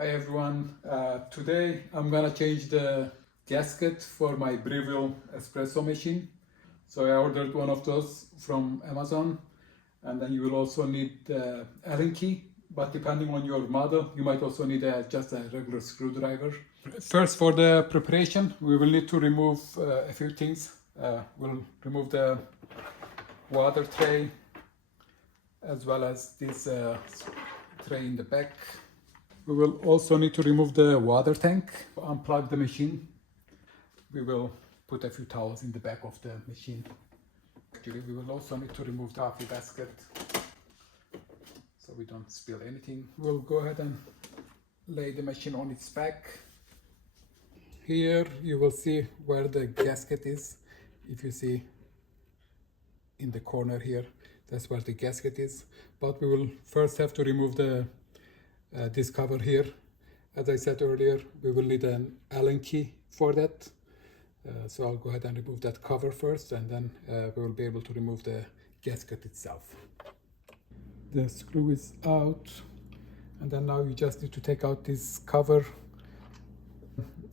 Hi everyone, today I'm gonna change the gasket for my Breville Espresso machine. So I ordered one of those from Amazon, and then you will also need the Allen key, but depending on your model you might also need just a regular screwdriver. First, for the preparation we will need to remove a few things. We'll remove the water tray as well as this tray in the back. We will also need to remove the water tank, unplug the machine. We will put a few towels in the back of the machine. Actually, we will also need to remove the coffee basket so we don't spill anything. We'll go ahead and lay the machine on its back. Here you will see where the gasket is. If you see in the corner here, that's where the gasket is. But we will first have to remove this cover here. As I said earlier, we will need an Allen key for that. So I'll go ahead and remove that cover first, and then we will be able to remove the gasket itself. The screw is out, and then now you just need to take out this cover.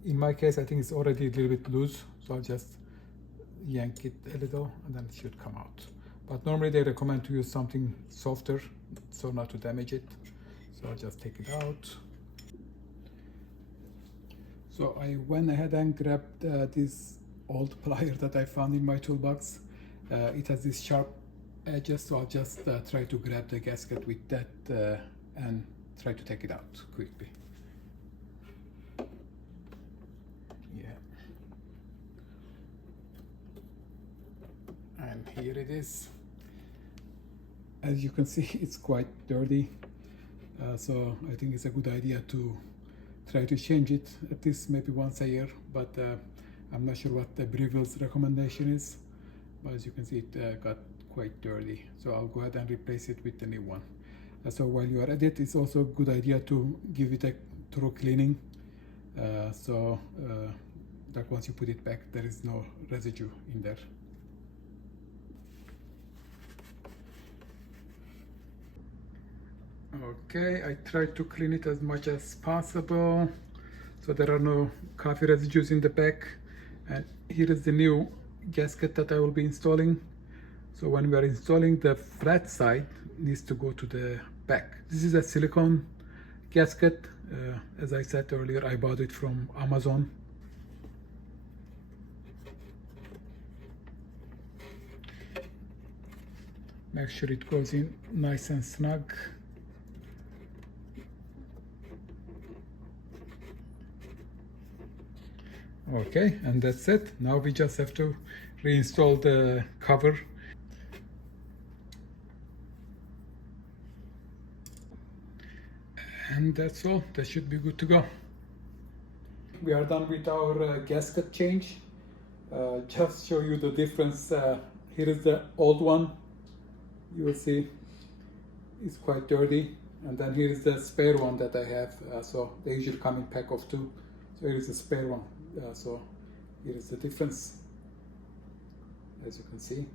In my case, I think it's already a little bit loose, so I'll just yank it a little and then it should come out. But normally they recommend to use something softer so not to damage it. So I'll just take it out. So I went ahead and grabbed this old plier that I found in my toolbox. It has these sharp edges, so I'll just try to grab the gasket with that and try to take it out quickly. Yeah. And here it is. As you can see, it's quite dirty. So I think it's a good idea to try to change it at least maybe once a year, but I'm not sure what the Breville's recommendation is. But as you can see, it got quite dirty, so I'll go ahead and replace it with a new one. So while you are at it, it's also a good idea to give it a thorough cleaning, so that once you put it back there is no residue in there. Okay, I tried to clean it as much as possible so there are no coffee residues in the back. And here is the new gasket that I will be installing. So when we are installing, the flat side needs to go to the back. This is a silicone gasket. As I said earlier, I bought it from Amazon. Make sure it goes in nice and snug. Okay, and that's it. Now we just have to reinstall the cover. And that's all. That should be good to go. We are done with our gasket change. Just show you the difference. Here is the old one. You will see it's quite dirty. And then here is the spare one that I have. So they usually come in pack of 2. So here is the spare one. So here is the difference, as you can see.